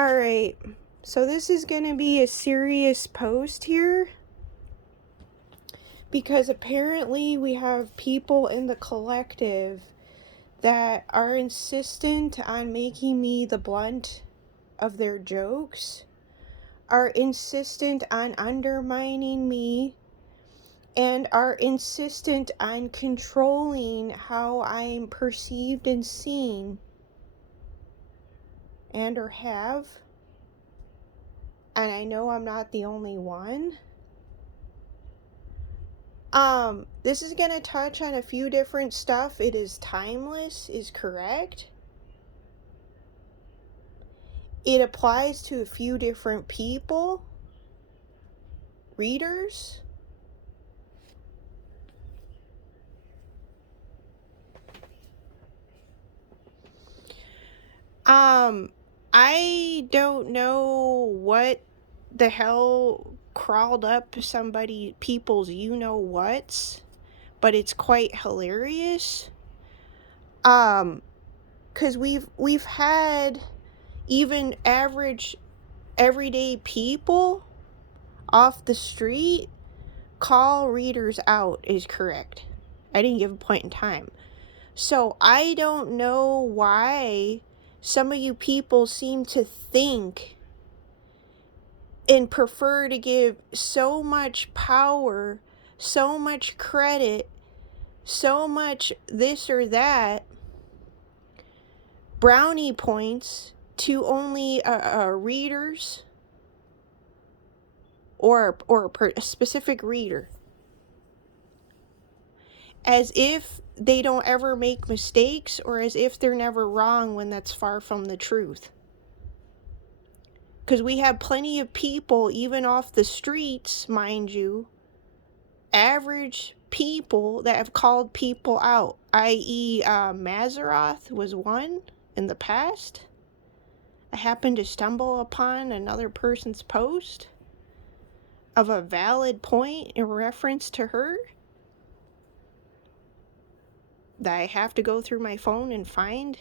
Alright, so this is going to be a serious post here because apparently we have people in the collective that are insistent on making me the blunt of their jokes, are insistent on undermining me, and are insistent on controlling how I'm perceived and seen, and or have. And I know I'm not the only one. This is gonna touch on a few different stuff. It is timeless, is correct. It applies to a few different people, readers. I don't know what the hell crawled up people's you-know-whats, but it's quite hilarious. Cause we've had even average everyday people off the street call readers out, is correct. I didn't give a point in time. So I don't know why some of you people seem to think and prefer to give so much power, so much credit, so much this or that, brownie points to only readers or a specific reader, as if they don't ever make mistakes, or as if they're never wrong, when that's far from the truth. Because we have plenty of people, even off the streets, mind you, average people that have called people out, i.e. Mazeroth was one in the past. I happened to stumble upon another person's post of a valid point in reference to her that I have to go through my phone and find.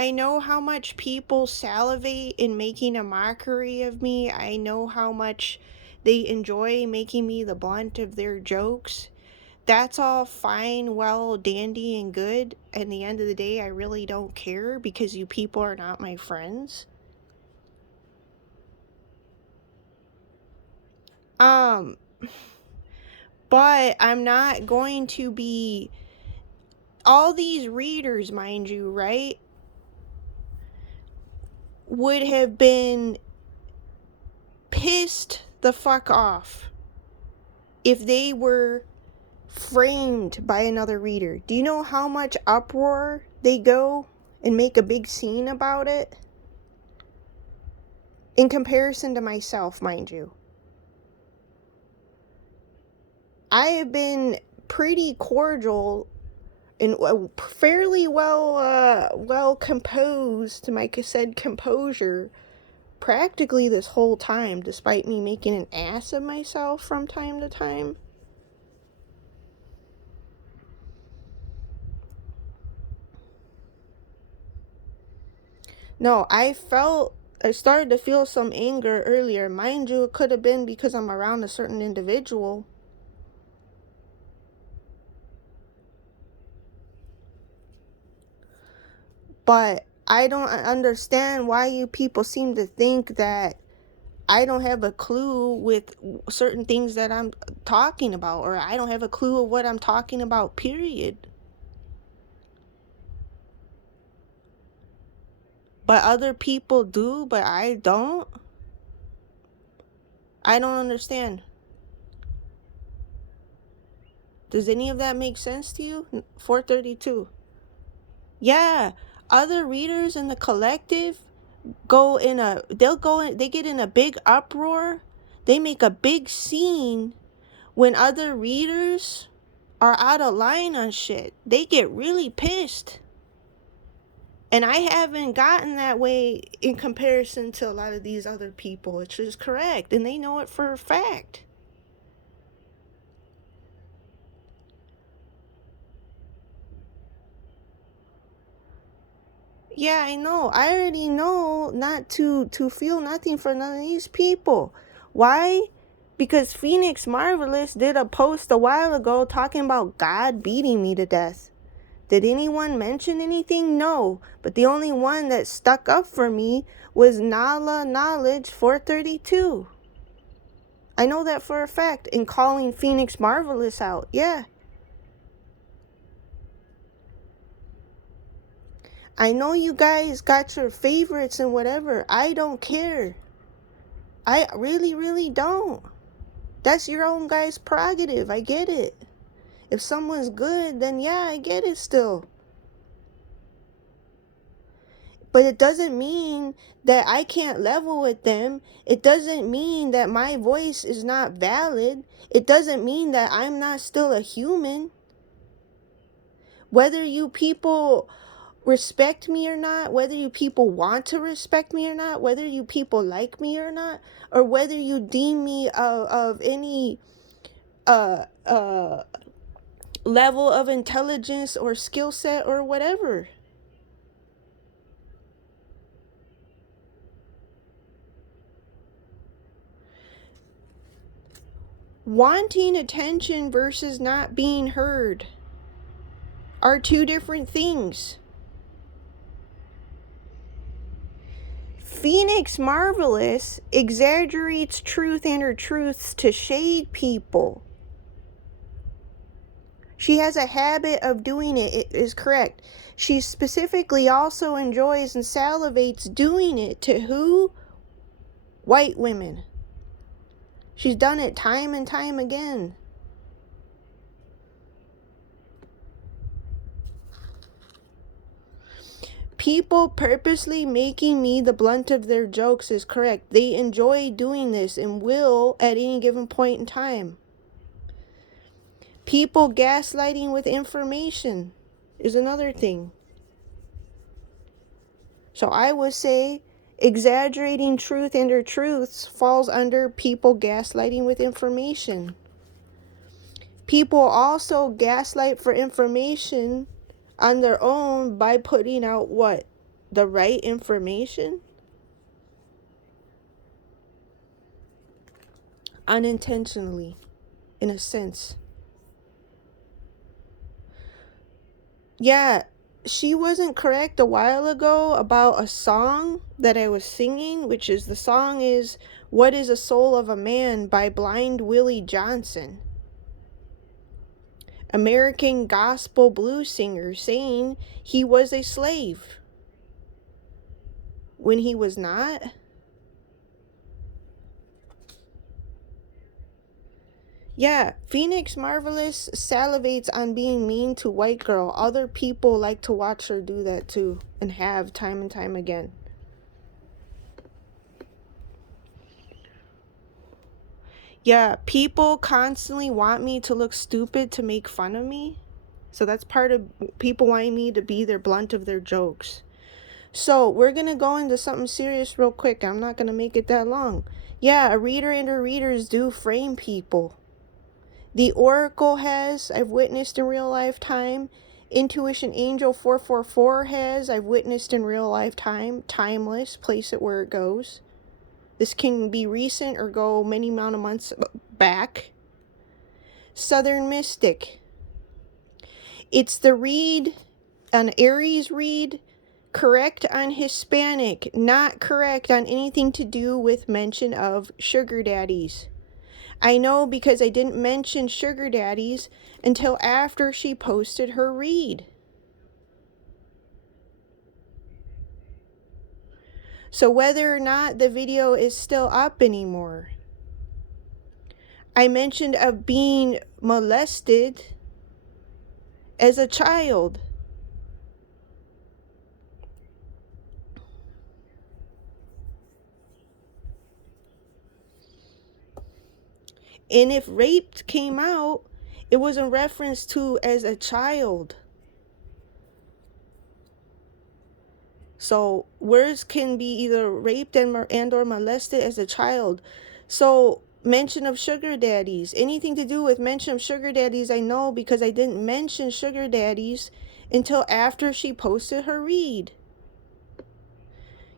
I know how much people salivate in making a mockery of me. I know how much they enjoy making me the blunt of their jokes. That's all fine, well, dandy, and good. At the end of the day, I really don't care, because you people are not my friends. But I'm not going to be... All these readers, mind you, right, would have been pissed the fuck off if they were framed by another reader. Do you know how much uproar they go and make a big scene about it? In comparison to myself, mind you. I have been pretty cordial and fairly well composed, to my said composure, practically this whole time, despite me making an ass of myself from time to time. No, I started to feel some anger earlier. Mind you, it could have been because I'm around a certain individual. But I don't understand why you people seem to think that I don't have a clue with certain things that I'm talking about, or I don't have a clue of what I'm talking about, period. But other people do, but I don't. I don't understand. Does any of that make sense to you? 432. Yeah, other readers in the collective they get in a big uproar. They make a big scene when other readers are out of line on shit. They get really pissed. And I haven't gotten that way in comparison to a lot of these other people, which is correct. And they know it for a fact. Yeah, I know. I already know not to feel nothing for none of these people. Why? Because Phoenix Marvelous did a post a while ago talking about God beating me to death. Did anyone mention anything? No. But the only one that stuck up for me was Nala Knowledge 432. I know that for a fact, in calling Phoenix Marvelous out. Yeah. I know you guys got your favorites and whatever. I don't care. I really, really don't. That's your own guy's prerogative. I get it. If someone's good, then yeah, I get it still. But it doesn't mean that I can't level with them. It doesn't mean that my voice is not valid. It doesn't mean that I'm not still a human. Whether you people respect me or not, whether you people want to respect me or not, whether you people like me or not, or whether you deem me of any uh uh level of intelligence or skill set or whatever. Wanting attention versus not being heard are two different things. Phoenix Marvelous exaggerates truth and her truths to shade people. She has a habit of doing it, it is correct. She specifically also enjoys and salivates doing it to who? White women. She's done it time and time again. People purposely making me the blunt of their jokes is correct. They enjoy doing this and will at any given point in time. People gaslighting with information is another thing. So I would say exaggerating truth and their truths falls under people gaslighting with information. People also gaslight for information on their own by putting out what? The right information? Unintentionally, in a sense. Yeah, she wasn't correct a while ago about a song that I was singing, which is the song is What is a Soul of a Man by Blind Willie Johnson. American gospel blues singer saying he was a slave when he was not. Yeah, Phoenix Marvelous salivates on being mean to white girl. Other people like to watch her do that too, and have time and time again. Yeah, people constantly want me to look stupid to make fun of me. So that's part of people wanting me to be their blunt of their jokes. So we're going to go into something serious real quick. I'm not going to make it that long. Yeah, a reader and her readers do frame people. The Oracle has, I've witnessed in real life time. Intuition Angel 444 has, I've witnessed in real life time. Timeless, place it where it goes. This can be recent or go many amount of months back. Southern Mystic. It's the read, an Aries read, correct on Hispanic, not correct on anything to do with mention of sugar daddies. I know because I didn't mention sugar daddies until after she posted her read. So whether or not the video is still up anymore, I mentioned of being molested as a child. And if raped came out, it was in reference to as a child. So words can be either raped and or molested as a child. So mention of sugar daddies, anything to do with mention of sugar daddies, I know because I didn't mention sugar daddies until after she posted her read.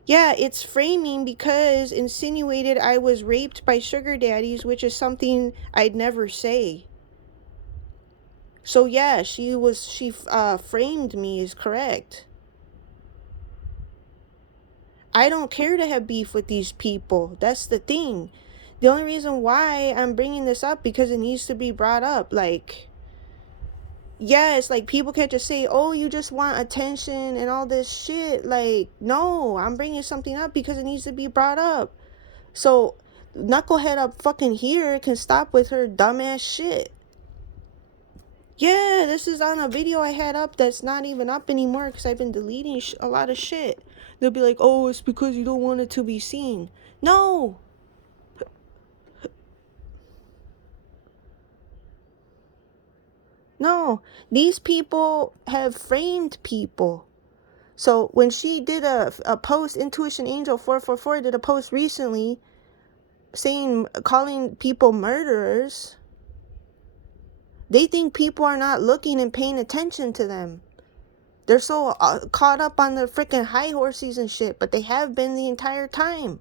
Yeah, it's framing because insinuated I was raped by sugar daddies, which is something I'd never say. So yeah, she framed me is correct. I don't care to have beef with these people. That's the thing. The only reason why I'm bringing this up because it needs to be brought up. Like, yeah, it's like people can't just say, "Oh, you just want attention and all this shit." Like, no, I'm bringing something up because it needs to be brought up. So, knucklehead up fucking here can stop with her dumbass shit. Yeah, this is on a video I had up that's not even up anymore because I've been deleting a lot of shit. They'll be like, "Oh, it's because you don't want it to be seen." No. No. These people have framed people. So when she did a post, Intuition Angel 444 did a post recently saying, calling people murderers, they think people are not looking and paying attention to them. They're so caught up on their freaking high horses and shit, but they have been the entire time.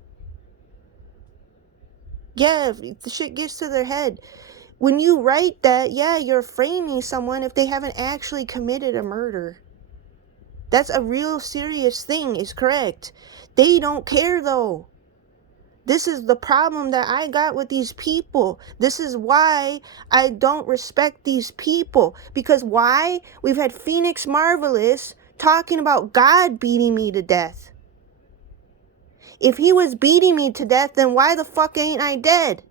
Yeah, the shit gets to their head. When you write that, yeah, you're framing someone if they haven't actually committed a murder. That's a real serious thing, is correct. They don't care though. This is the problem that I got with these people. This is why I don't respect these people. Because why? We've had Phoenix Marvelous talking about God beating me to death. If he was beating me to death, then why the fuck ain't I dead?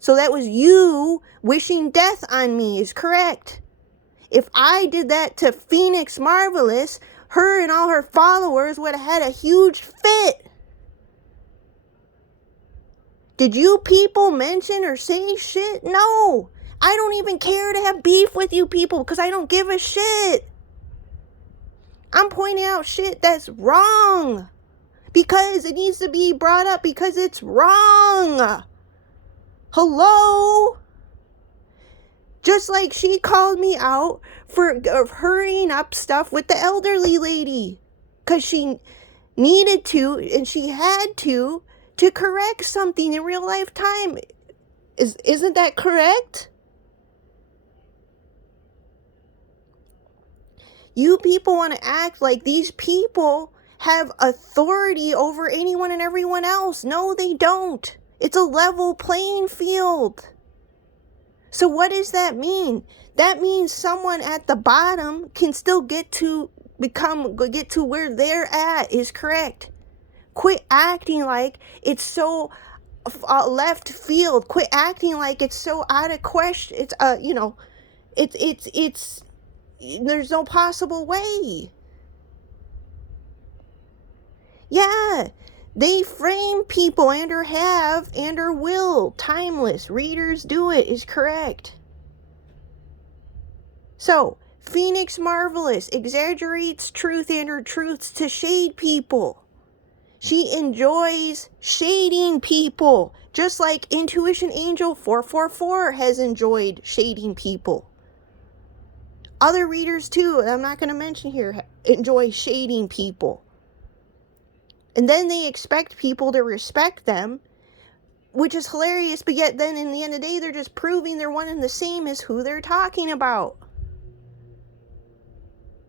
So that was you wishing death on me, is correct. If I did that to Phoenix Marvelous, her and all her followers would have had a huge fit. Did you people mention or say shit? No. I don't even care to have beef with you people because I don't give a shit. I'm pointing out shit that's wrong because it needs to be brought up because it's wrong. Hello? Just like she called me out for hurrying up stuff with the elderly lady because she needed to and she had to correct something in real life time. Isn't that correct? You people want to act like these people have authority over anyone and everyone else. No, they don't. It's a level playing field. So what does that mean? That means someone at the bottom can still get to where they're at, is correct. Quit acting like it's so left field. Quit acting like it's so out of question. It's it's there's no possible way. Yeah, they frame people and or have and or will. Timeless. Readers do it, is correct. So, Phoenix Marvelous exaggerates truth and her truths to shade people. She enjoys shading people, just like Intuition Angel 444 has enjoyed shading people. Other readers too, I'm not going to mention here, enjoy shading people. And then they expect people to respect them, which is hilarious, but yet then in the end of the day, they're just proving they're one and the same as who they're talking about.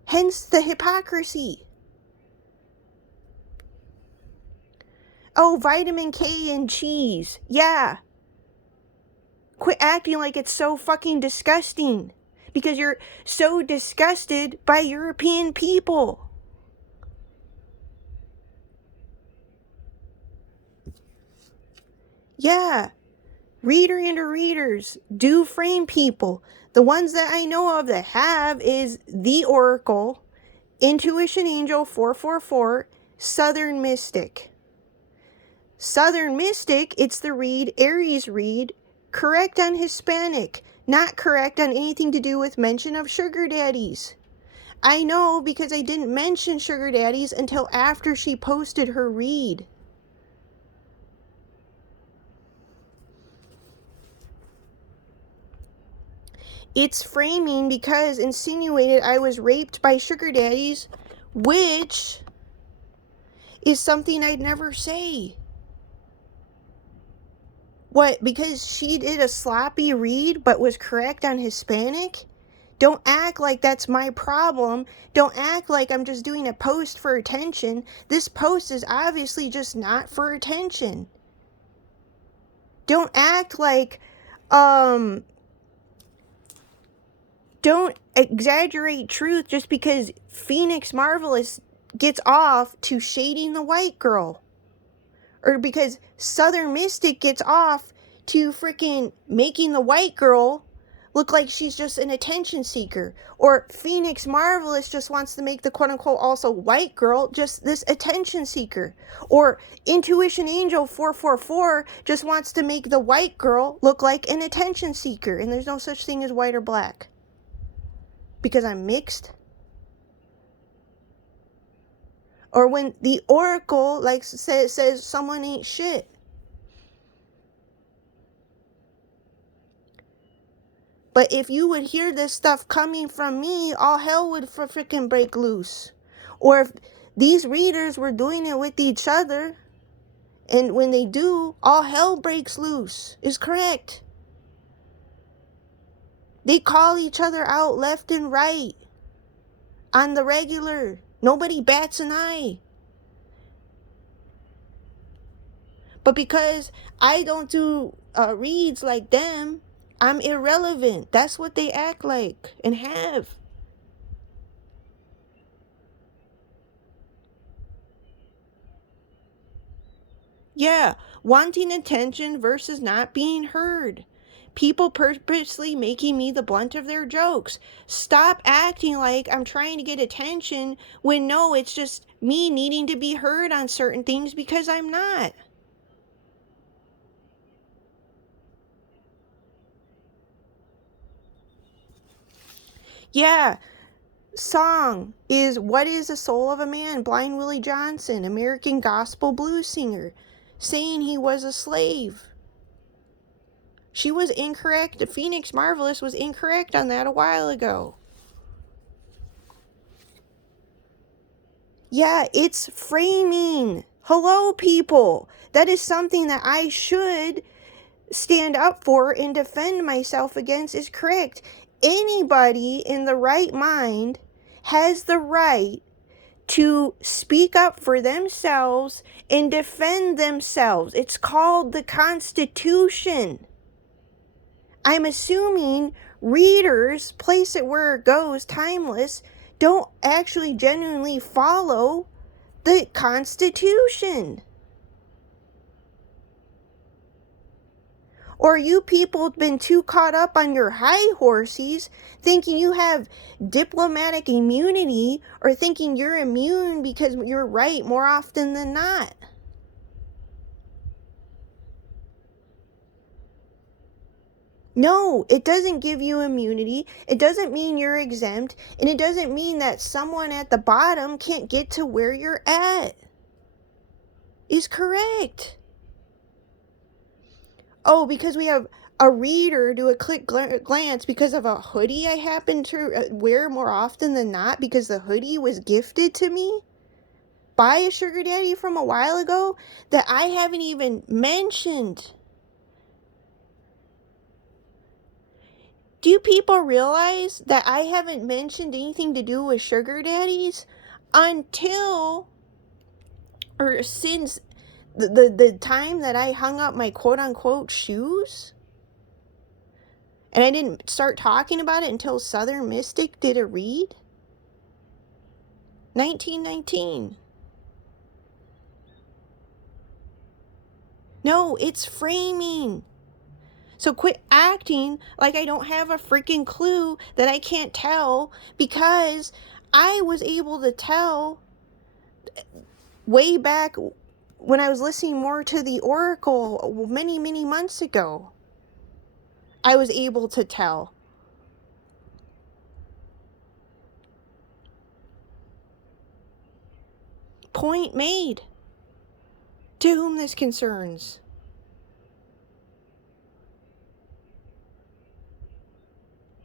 Hence the hypocrisy. Oh, vitamin K and cheese. Yeah. Quit acting like it's so fucking disgusting. Because you're so disgusted by European people. Yeah. Reader and readers do frame people. The ones that I know of that have is The Oracle, Intuition Angel 444, Southern Mystic. Southern Mystic, it's the read, Aries read, correct on Hispanic, not correct on anything to do with mention of sugar daddies. I know because I didn't mention sugar daddies until after she posted her read. It's framing because insinuated I was raped by sugar daddies, which is something I'd never say. What, because she did a sloppy read but was correct on Hispanic? Don't act like that's my problem. Don't act like I'm just doing a post for attention. This post is obviously just not for attention. Don't act like, don't exaggerate truth just because Phoenix Marvelous gets off to shading the white girl. Or because Southern Mystic gets off to freaking making the white girl look like she's just an attention seeker. Or Phoenix Marvelous just wants to make the quote-unquote also white girl just this attention seeker. Or Intuition Angel 444 just wants to make the white girl look like an attention seeker. And there's no such thing as white or black. Because I'm mixed. Or when the Oracle says someone ain't shit. But if you would hear this stuff coming from me, all hell would freaking break loose. Or if these readers were doing it with each other, and when they do, all hell breaks loose. Is correct. They call each other out left and right. On the regular. Nobody bats an eye. But because I don't do reads like them, I'm irrelevant. That's what they act like and have. Yeah, wanting attention versus not being heard. People purposely making me the blunt of their jokes. Stop acting like I'm trying to get attention when no, it's just me needing to be heard on certain things because I'm not. Yeah, song is What is the Soul of a Man? Blind Willie Johnson, American gospel blues singer, saying he was a slave. She was incorrect. Phoenix Marvelous was incorrect on that a while ago. Yeah, it's framing. Hello, people. That is something that I should stand up for and defend myself against is correct. Anybody in the right mind has the right to speak up for themselves and defend themselves. It's called the Constitution. I'm assuming readers, place it where it goes, timeless, don't actually genuinely follow the Constitution. Or you people have been too caught up on your high horses, thinking you have diplomatic immunity, or thinking you're immune because you're right more often than not. No, it doesn't give you immunity. It doesn't mean you're exempt. And it doesn't mean that someone at the bottom can't get to where you're at. Is correct. Oh, because we have a reader do a quick glance because of a hoodie I happen to wear more often than not because the hoodie was gifted to me by a sugar daddy from a while ago that I haven't even mentioned. Do people realize that I haven't mentioned anything to do with sugar daddies until or since the time that I hung up my quote-unquote shoes? And I didn't start talking about it until Southern Mystic did a read? 1919. No, it's framing. So quit acting like I don't have a freaking clue that I can't tell, because I was able to tell way back when I was listening more to the Oracle many, many months ago. I was able to tell. Point made. To whom this concerns.